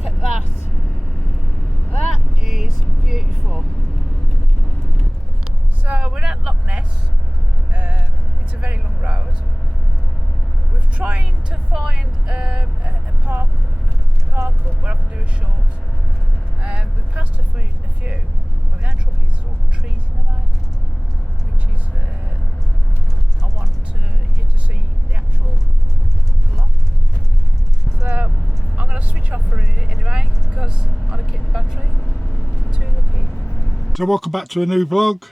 look at that. That is beautiful. So we're at Loch Ness. It's a very long road. We're trying to find a park up where I can do a short. We've passed a few, but the only trouble is there's all trees in the way, which is I want you to see the actual loch. So I'm going to switch off for a minute anyway because I want to keep the battery. Too lucky. So welcome back to a new vlog.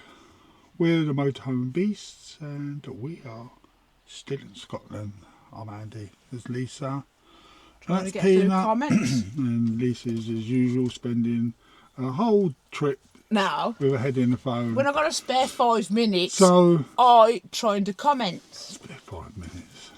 We're the Motorhome Beasts and we are still in Scotland. I'm Andy, there's Lisa. Trying to get through comments. And Lisa's as usual spending a whole trip Now, with her head in the phone. when I've got a spare 5 minutes, So I trying to comment. spare 5 minutes.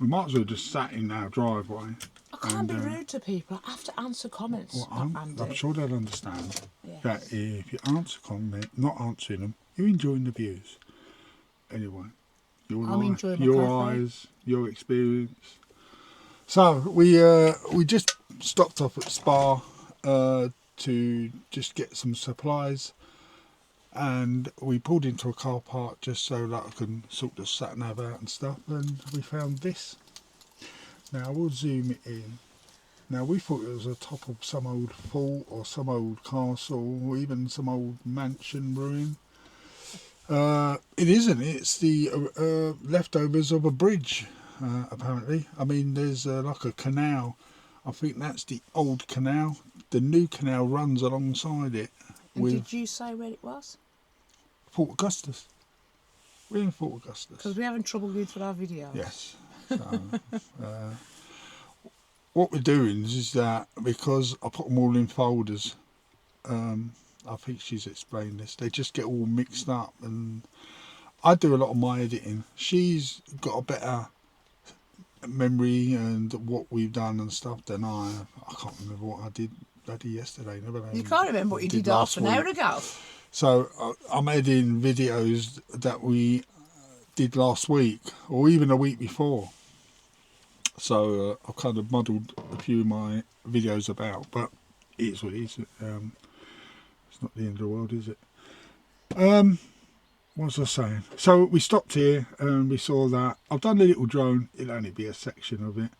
We might as well just sat in our driveway. I can't be rude to people. I have to answer comments. Well, not Andy. I'm sure they'll understand Yes. that if you answer comment, not answering them, you're enjoying the views. Anyway, I'm enjoying my your coffee. eyes, your experience. So we just stopped off at Spa to just get some supplies, and we pulled into a car park just so that I can sort of sat nav out and stuff, and we found this. Now we'll zoom it in. Now we thought it was the top of some old fort or some old castle or even some old mansion ruin. It isn't. It's the leftovers of a bridge, apparently. I mean, there's like a canal. I think that's the old canal. The new canal runs alongside it. And did you say where it was? Fort Augustus. We're in Fort Augustus. Because we're having trouble going through our videos. Yes. So, what we're doing is that because I put them all in folders, I think she's explained this, they just get all mixed up, and I do a lot of my editing. She's got a better memory and what we've done and stuff than I have. I can't remember what I did bloody yesterday. Never know. You can't remember what you did half an hour ago. So I'm editing videos that we did last week or even a week before. So I've kind of muddled a few of my videos about, but it is what it is. It's not the end of the world, is it? What was I saying? So we stopped here and we saw that. I've done a little drone. It'll only be a section of it.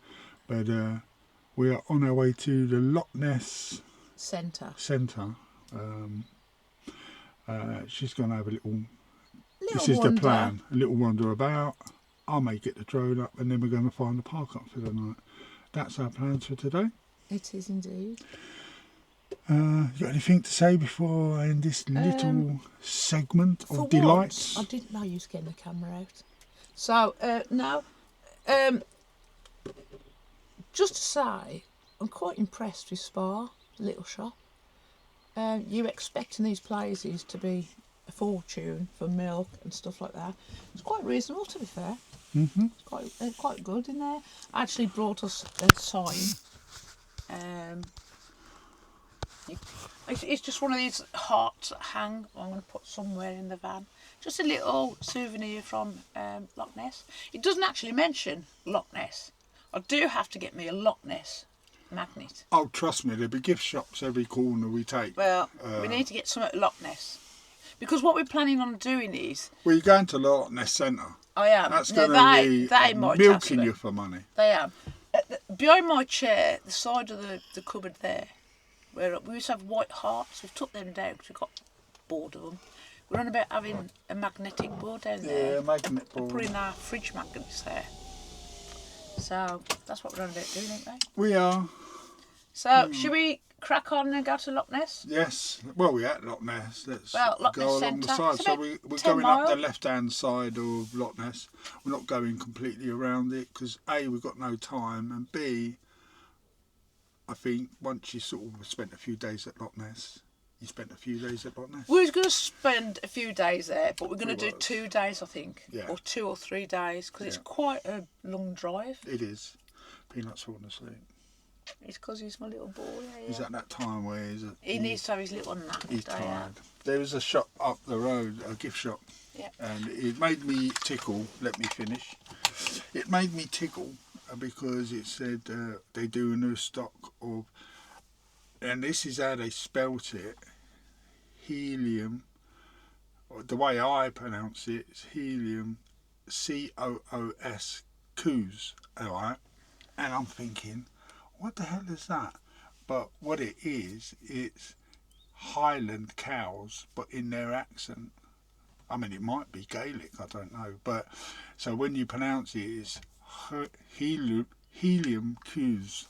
But we are on our way to the Loch Ness Centre. She's going to have a little this Little is wander. the plan. A little wander about. I may get the drone up and then we're going to find the park up for the night. That's our plans for today. It is indeed. You got anything to say before I end this little segment of delights? Once, I didn't know you was getting the camera out. So, no. Just to say, I'm quite impressed with Spa, the little shop. You expecting these places to be a fortune for milk and stuff like that. It's quite reasonable, to be fair. Mm-hmm. It's quite good in there. Actually brought us a sign. It's just one of these hearts that hang. I'm going to put somewhere in the van. Just a little souvenir from Loch Ness. It doesn't actually mention Loch Ness. I do have to get me a Loch Ness magnet. Oh, trust me, there'll be gift shops every corner we take. Well, we need to get some at Loch Ness. Because what we're planning on doing is... Well, you're going to Loch Ness Centre. I am. That's No, going to be they might milking have you it. for money. They am. Behind my chair, the side of the cupboard there, where we used to have white hearts, we've took them down because we got bored of them. We're on about having a magnetic board down there. Yeah, magnet board. Putting our fridge magnets there. So that's what we're on about doing, ain't we? We are. So should we crack on and go to Loch Ness? Yes. Well, we're at Loch Ness. Let's Loch go Ness along the Centre. side. It's So about we're 10 going up the miles. left-hand side of Loch Ness. We're not going completely around it because A, we've got no time, and B, I think once you sort of spent a few days at Loch Ness, you spent a few days at Loch Ness. We was going to spend a few days there, but we're going to We do was. 2 days, I think. Yeah. Or 2 or 3 days, because it's quite a long drive. It is. Peanut's falling asleep. It's because he's my little boy. Yeah. He's at that time where He needs to have his little nap. he's day out. tired. There was a shop up the road, a gift shop, Yeah. and it made me tickle. Let me finish. It made me tickle because it said they do a new stock of, and this is how they spelt it, helium. The way I pronounce it is helium, COOS, coos, alright? And I'm thinking, what the hell is that? But what it is, it's Highland cows, but in their accent. I mean, it might be Gaelic, I don't know. But so when you pronounce it, it's helium coos.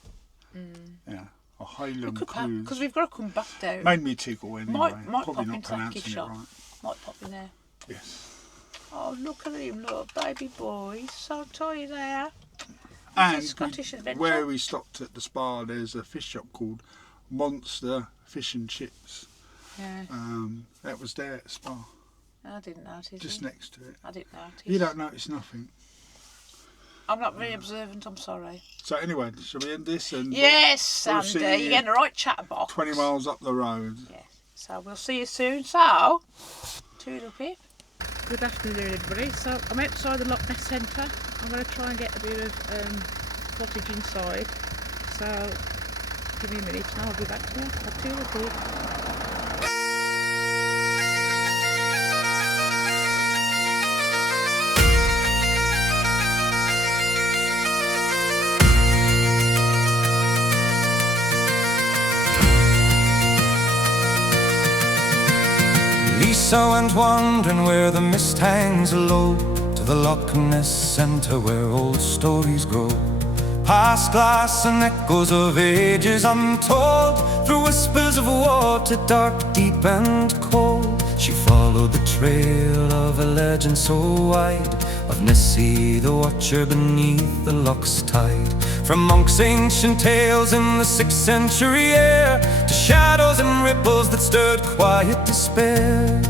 Yeah, or Highland coos. Because we've got to come back down. Made me tickle anyway. Might Probably pop not into that pronouncing gift it shop. right. Might pop in there. Yes. Oh, look at him, look, baby boy. He's so tiny there. And Scottish adventure. where we stopped at the spa, there's a fish shop called Monster Fish and Chips. Yeah. That was there at Spa, I didn't notice. just next to it. I didn't notice. You don't notice nothing. I'm not very observant, I'm sorry. So anyway, shall we end this? And Yes, we'll and see you're getting the right chatterbox. 20 miles up the road. Yes. So we'll see you soon. So, toodle pip. Good afternoon, everybody. So I'm outside the Loch Ness Centre. I'm going to try and get a bit of footage inside. So give me a minute and I'll be back to you. I'll toodle pip. Lisa went wandering where the mist hangs low, to the Loch Ness Centre where old stories grow. Past glass and echoes of ages untold, through whispers of water dark, deep and cold. She followed the trail of a legend so wide, of Nessie the watcher beneath the loch's tide. From monks' ancient tales in the 6th century air, to shadows and ripples that stirred quiet despair.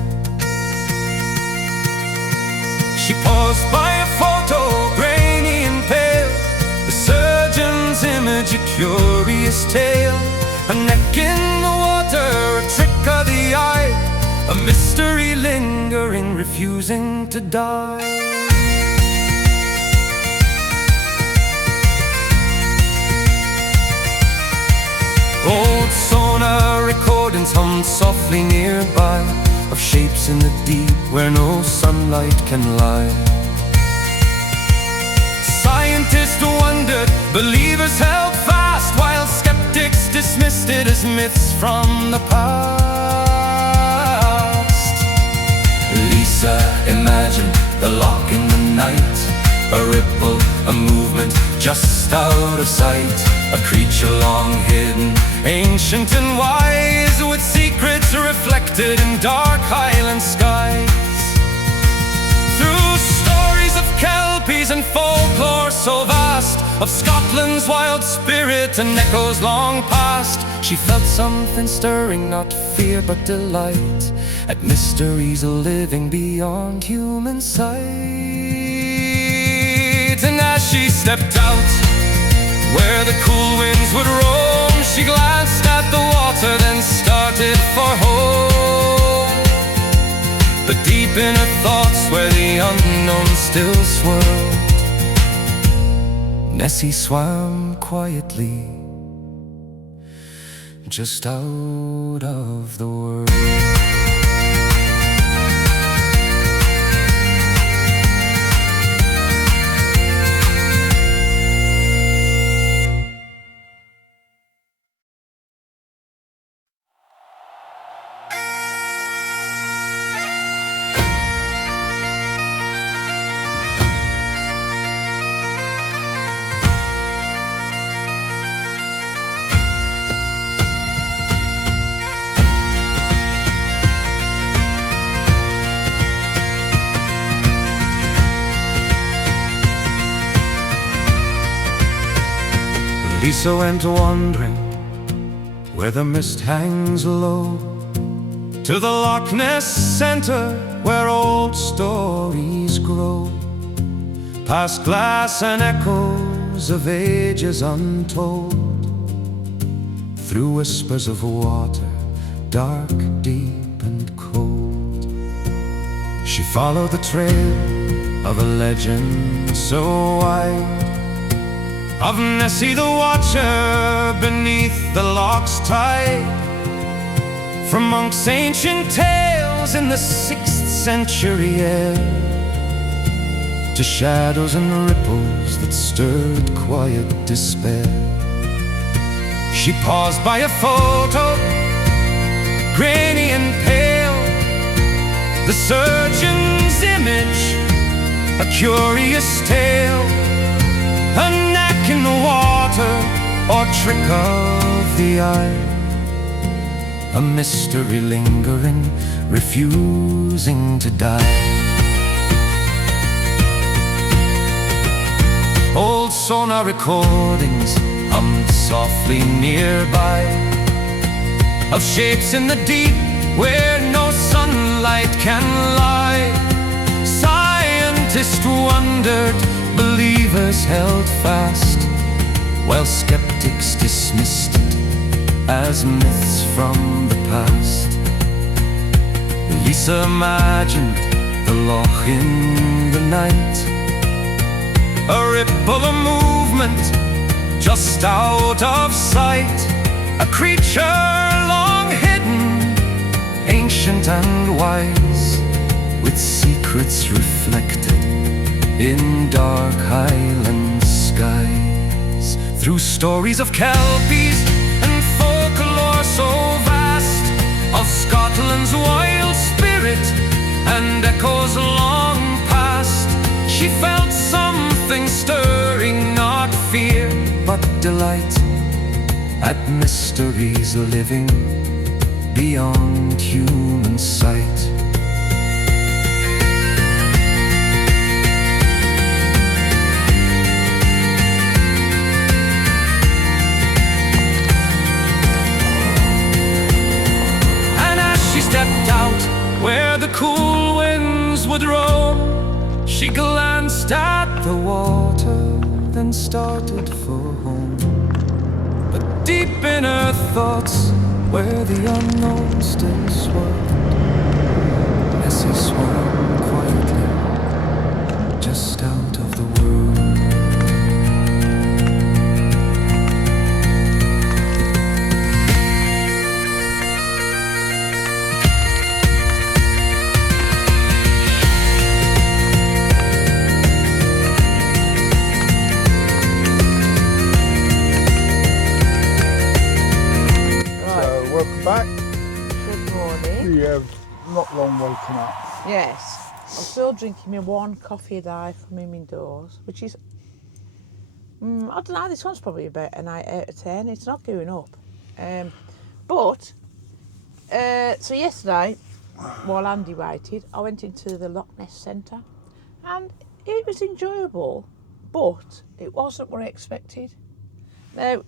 She paused by a photo, grainy and pale, the surgeon's image, a curious tale. A neck in the water, a trick of the eye, a mystery lingering, refusing to die. Old sonar recordings hummed softly nearby, of shapes in the deep where no sunlight can lie. Scientists wondered, believers held fast, while skeptics dismissed it as myths from the past. Lisa imagined the loch in the night, a ripple, a movement just out of sight, a creature long hidden, ancient and wise, with secrets reflected in dark Highland skies. Through stories of kelpies and folklore so vast, of Scotland's wild spirit and echoes long past, she felt something stirring, not fear but delight, at mysteries living beyond human sight. And as she stepped out where the cool winds would roam, she glanced at the water, then started for home. But deep in her thoughts, where the unknown still swirled, Nessie swam quietly, just out of the world. Lisa went wandering where the mist hangs low, to the Loch Ness Centre where old stories grow. Past glass and echoes of ages untold, through whispers of water, dark, deep and cold. She followed the trail of a legend so wide, of Nessie the watcher beneath the loch's tide. From monks' ancient tales in the 6th century air, to shadows and ripples that stirred quiet despair. She paused by a photo, grainy and pale, the surgeon's image, a curious tale, a knack in the water or trick of the eye, a mystery lingering, refusing to die. Old sonar recordings hummed softly nearby, of shapes in the deep where no sunlight can lie. Scientists wondered, believers held fast, while skeptics dismissed it as myths from the past. Lisa imagined the loch in the night, a ripple, a movement just out of sight, a creature long hidden, ancient and wise, with secrets reflected in dark highland skies. Through stories of kelpies and folklore so vast, of Scotland's wild spirit and echoes long past, she felt something stirring, not fear but delight, at mysteries living beyond human sight. And as she stepped out where the cool winds would roam, she glanced at the water, then started for home. But deep in her thoughts, where the unknown still swirled, Nessie swam quietly, just out of the world. Welcome back. Good morning. We have not long woken up. Yes, I'm still drinking my one coffee a day from him indoors, which is, I don't know, this one's probably about an 8 out of 10. It's not going up. So yesterday, while Andy waited, I went into the Loch Ness Centre, and it was enjoyable, but it wasn't what I expected. Now,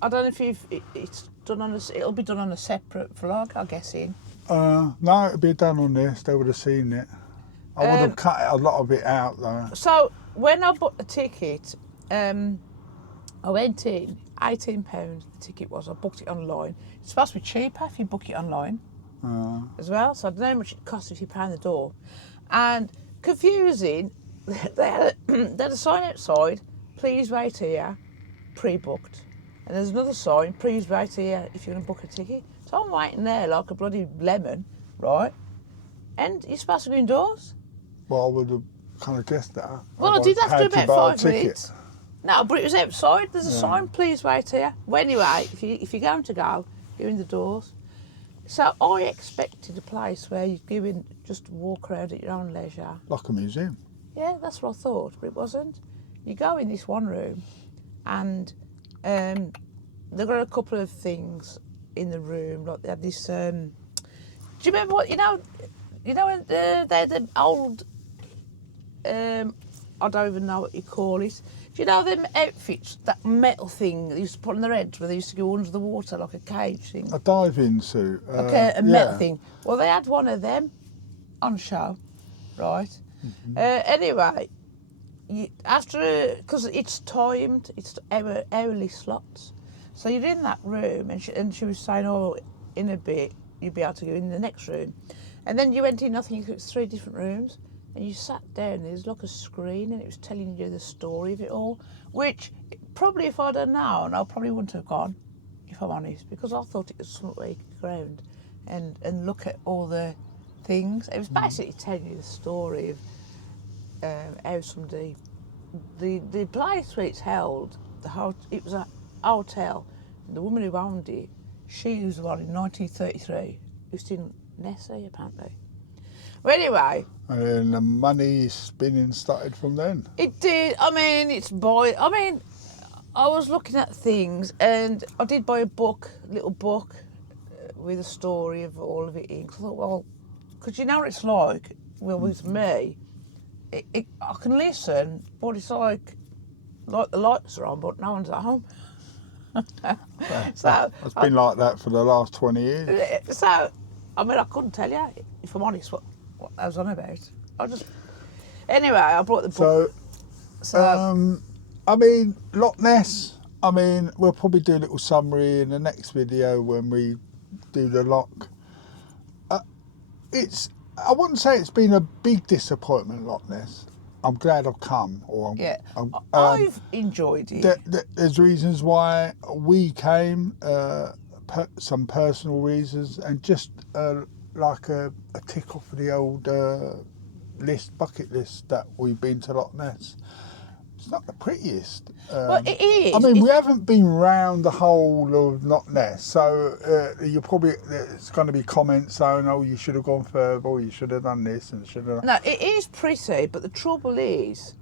I don't know if it's done on it'll be done on a separate vlog, I'm guessing. No, it'd be done on this. They would have seen it. I would have cut a lot of it out though. So when I bought the ticket, I went in, £18 the ticket was. I booked it online. It's supposed to be cheaper if you book it online as well. So I don't know how much it costs if you pay on the door. And confusing, they had a sign outside, please wait here, pre-booked. And there's another sign, please wait here if you're going to book a ticket. So I'm waiting there like a bloody lemon, right? And you're supposed to go indoors. Well, I would have kind of guessed that. Well, I did have to do about 5 minutes. Ticket. No, but it was outside. There's a sign, please wait here. Well, anyway, if you're going to go in the doors. So I expected a place where you go in, just walk around at your own leisure. Like a museum. Yeah, that's what I thought, but it wasn't. You go in this one room, and they've got a couple of things in the room. Like they had this. Do you remember what when they're the old? I don't even know what you call it. Do you know them outfits, that metal thing they used to put on their heads where they used to go under the water like a cage thing? A diving suit. A metal thing. Well, they had one of them on show, right? Mm-hmm. Anyway, because it's timed, it's hourly slots. So you're in that room, and she was saying, oh, in a bit, you'll be able to go in the next room. And then you went in, I think it was 3 different rooms. and you sat down, there's like a screen and it was telling you the story of it all, which probably if I'd have known, I probably wouldn't have gone, if I'm honest, because I thought it was something where you could go around and look at all the things. It was basically telling you the story of how somebody, the place where it's held, it was a hotel. The woman who owned it, she was the one in 1933. It was in Nessie, apparently. But anyway. And then the money spinning started from then. It did. I mean, I was looking at things and I did buy a little book with a story of all of it in. 'Cause I thought, well, because you know what it's like, well, with me, I can listen, but it's like the lights are on, but no one's at home. So It's been like that for the last 20 years. So, I mean, I couldn't tell you, if I'm honest, what I was on about. Anyway, I brought the book. So I mean, Loch Ness, I mean, we'll probably do a little summary in the next video when we do the loch. I wouldn't say it's been a big disappointment, Loch Ness. I'm glad I've come. I've enjoyed it. There's reasons why we came, some personal reasons, and just like a tick off of the old bucket list that we've been to Loch Ness. It's not the prettiest. Well, it is. I mean, we haven't been round the whole of Loch Ness, so there's going to be comments saying, "Oh, you should have gone further, or you should have done this, and should have." No, it is pretty, but the trouble is,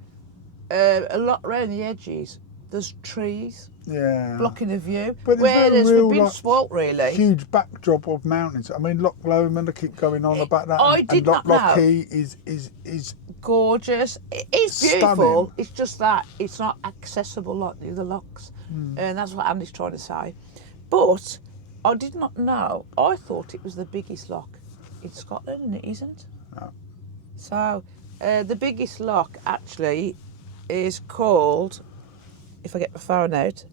a lot around the edges, there's trees blocking the view. But whereas no real, we've been spoilt, really. Huge backdrop of mountains. I mean, Loch Lomond, I keep going on about that. I did not know. Loch is gorgeous. It is beautiful. Stunning. It's just that it's not accessible like the other lochs, and that's what Andy's trying to say. But I did not know. I thought it was the biggest loch in Scotland, and it isn't. No. So the biggest loch actually is called, if I get my phone out,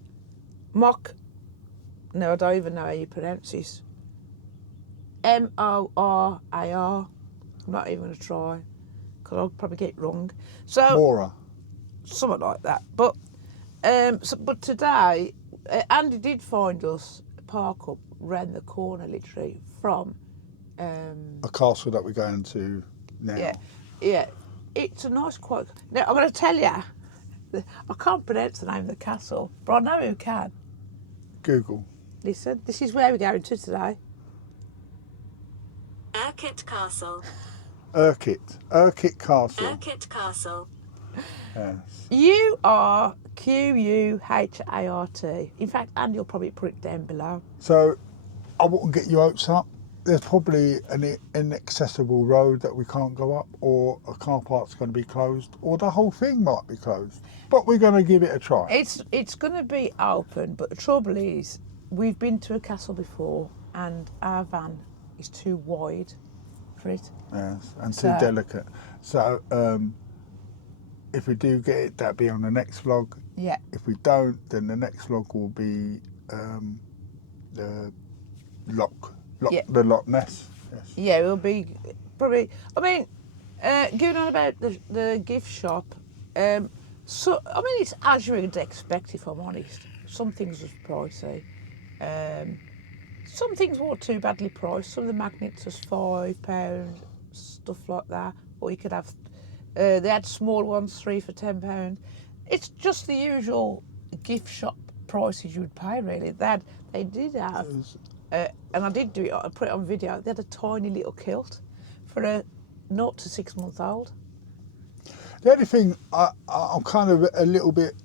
No, I don't even know how you pronounce this. Morar. I'm not even going to try, because I'll probably get it wrong. So Mora. Something like that. But but today, Andy did find us a park up round the corner, literally, from a castle that we're going to now. Yeah. It's a nice, quiet. Now, I'm going to tell you, I can't pronounce the name of the castle, but I know who can. Google. Listen, this is where we're going to today. Urquhart Castle. Urquhart Castle. Urquhart Castle. Yes. Urquhart. In fact, Andy will probably put it down below. So, I wouldn't get your hopes up. There's probably an inaccessible road that we can't go up, or a car park's going to be closed, or the whole thing might be closed. But we're going to give it a try. It's going to be open, but the trouble is, we've been to a castle before, and our van is too wide for it. Yes, and too delicate. So, if we do get it, that'll be on the next vlog. Yeah. If we don't, then the next vlog will be the Loch Ness. Yes. Yeah, it'll be probably. I mean, going on about the gift shop. So I mean, it's as you would expect, if I'm honest. Some things was pricey. Some things weren't too badly priced. Some of the magnets was £5, stuff like that. Or you could have. They had small ones, 3 for £10. It's just the usual gift shop prices you would pay, really. They did have. And I did do it, I put it on video, they had a tiny little kilt for a 0 to 6 month old. The only thing I'm kind of a little bit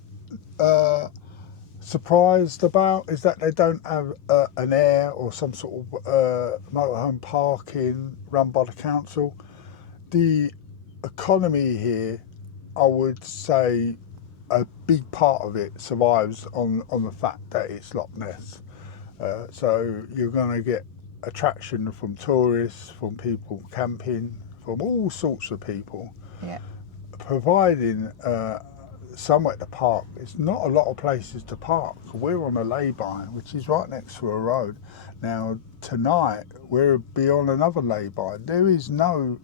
surprised about is that they don't have an air or some sort of motorhome parking run by the council. The economy here, I would say a big part of it survives on the fact that it's Loch Ness. So you're going to get attraction from tourists, from people camping, from all sorts of people. Yeah. Providing somewhere to park. It's not a lot of places to park. We're on a lay-by, which is right next to a road. Now, tonight, we'll be on another lay-by. There is no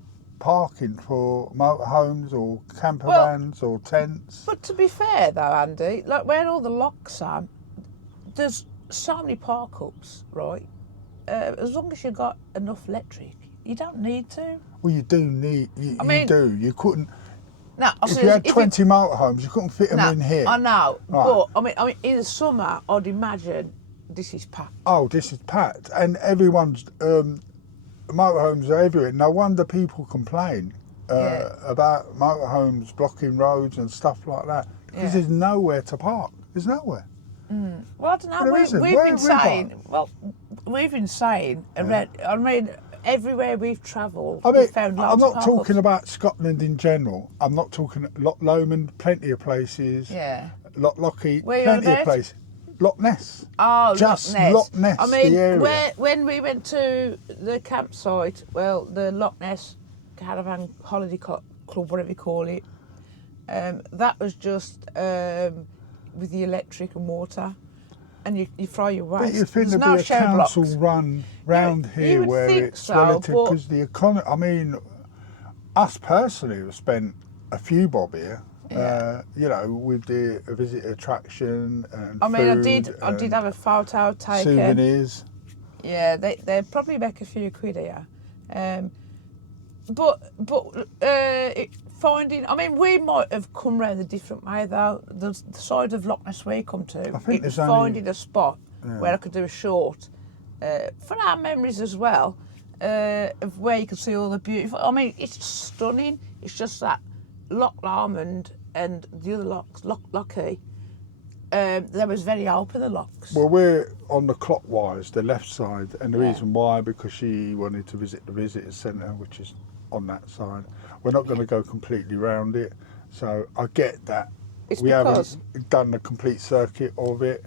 parking for motorhomes or camper Well, vans or tents. But to be fair though, Andy, like where all the locks are, there's so many park ups, right? As long as you got enough electric, you don't need to. Well, you do need. You mean- do. You couldn't. No, If you had 20 motorhomes, you couldn't fit them no, in here. I know, Right. but I mean, in the summer, I'd imagine this is packed. Oh, this is packed, and everyone's motorhomes are everywhere. No wonder people complain about motorhomes blocking roads and stuff like that because Yeah. there's nowhere to park. There's nowhere. Well, I don't know. There isn't. We've Where been have we saying. Well, we've been saying. I mean, everywhere we've travelled, I mean, we've found lots I'm of not park talking ups. about Scotland in general. I'm not talking Loch Lomond, plenty of places. Yeah. Loch Lochie, Where you plenty on of about? places. Loch Ness. Oh, Just Loch Ness. Loch Ness, I mean, the area. when we went to the campsite, well, the Loch Ness Caravan Holiday Club, whatever you call it, that was just with the electric and water, and you fry your waste. But you'd think There's there'd no be a show council blocks. run round you here would where think it's so, relative, but- because the economy. I mean, us personally have spent a few bob here. You know, with the visit attraction and I mean, I food did and have a photo taken. souvenirs. Yeah, they probably make a few quid here. Finding, I mean, we might have come round a different way though. The side of Loch Ness we come to, I think it was there's only- finding a spot where I could do a short for our memories as well, of where you could see all the beautiful. I mean, it's stunning. It's just that Loch Lomond and the other locks, Lochie. They was very open, the locks. Well, we're on the clockwise, the left side, and the reason why, because she wanted to visit the visitor centre, which is on that side. We're not going to go completely round it, so I get that. It's We because- haven't done the complete circuit of it.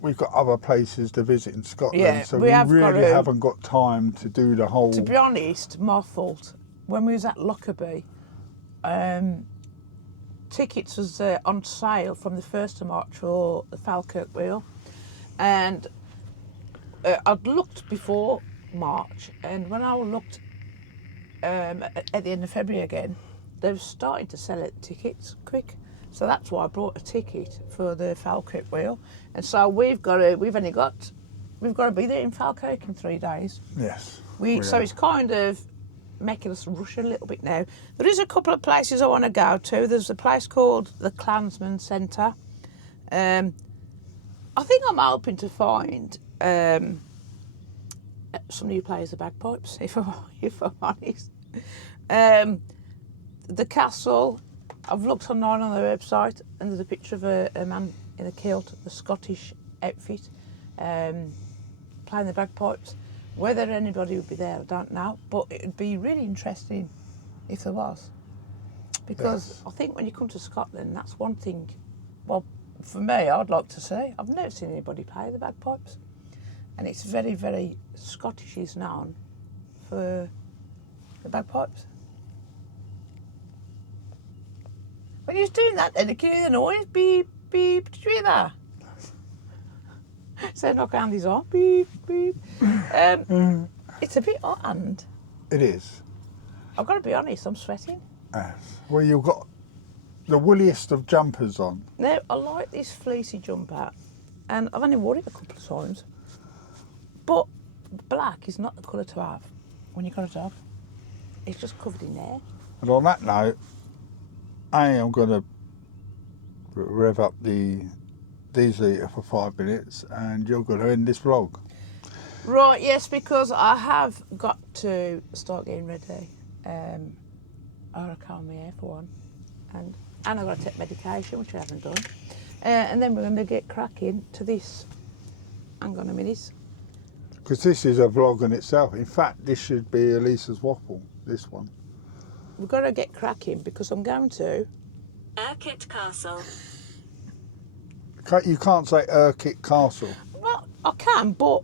We've got other places to visit in Scotland, Yeah, so we we have got really to- haven't got time to do the whole. To be honest, my fault. When we was at Lockerbie, tickets was on sale from the 1st of March for the Falkirk Wheel, and I'd looked before March, and when I looked at the end of February again, they were starting to sell it tickets quick. So that's why I brought a ticket for the Falkirk Wheel, and so we've got to be there in Falkirk in 3 days. Yes. So it's kind of making us rush a little bit now. There is a couple of places I want to go to. There's a place called the Clansman Centre. I think I'm hoping to find somebody who plays the bagpipes, if I'm honest. The castle, I've looked online on their website, and there's a picture of a man in a kilt, the Scottish outfit, playing the bagpipes. Whether anybody would be there, I don't know, but it'd be really interesting if there was. Because I think when you come to Scotland, that's one thing, well, for me, I'd like to see. I've never seen anybody play the bagpipes. And it's very, very Scottish is known for the bagpipes. When you was doing that, then, can you hear the noise? Beep, beep, did you hear that? So knock Andy's on. Beep, beep. It's a bit hot, and It is. I've got to be honest, I'm sweating. Yes. Well, you've got the woolliest of jumpers on. Now, I like this fleecy jumper, and I've only worn it a couple of times. But black is not the colour to have when you've got a dog. It's just covered in hair. And on that note, I am going to rev up the diesel heater for 5 minutes, and you're going to end this vlog. Right, yes, because I have got to start getting ready. I've got to comb my hair for one, and I've got to take medication, which I haven't done. And then we're going to get cracking to this. Hang on a minute. Because this is a vlog in itself. In fact, this should be Elisa's waffle, this one. We've got to get cracking because I'm going to. Urquhart Castle. You can't say Urquhart Castle. Well, I can, but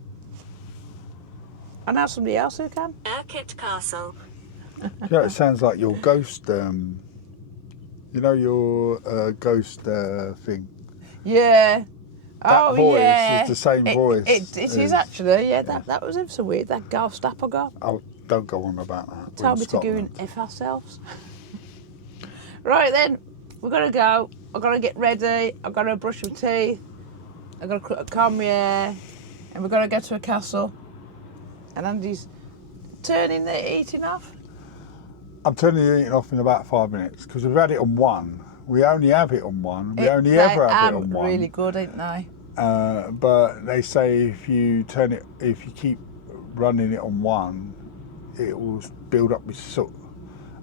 I know somebody else who can. Urquhart Castle. You know, it sounds like your ghost, you know, your ghost thing. Yeah. That voice yeah. is the same voice It is as- actually, yeah. That was ever so weird. That ghost app I got. Oh, don't go on about that. Tell me to go and F ourselves. Right then, we're going to go. I've got to get ready. I've got to brush my teeth. I've got to comb my hair. And we're going to go to a castle. And Andy's turning the heating off. I'm turning the heating off in about 5 minutes because we've had it on 1. We only have it on 1. We only ever have it on 1. Really good, ain't they? But they say if you keep running it on 1, it will build up with soot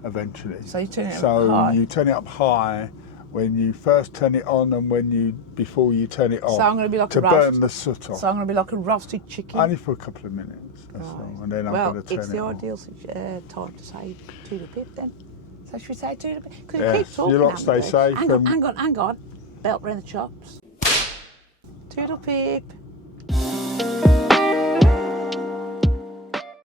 eventually. So you turn it up So high. you turn it up high when you first turn it on and before you turn it off. So I'm going to be like to a roast. burn the soot off. So I'm going to be like a roasted chicken. Only for a couple of minutes. That's all. And then I'm going to turn it it's the off. ideal time to say toodle pip then. So should we say toodle pip? Because Yes, you keep talking. you lot stay Andy. safe Hang on. Belt round the chops. Toodle pip.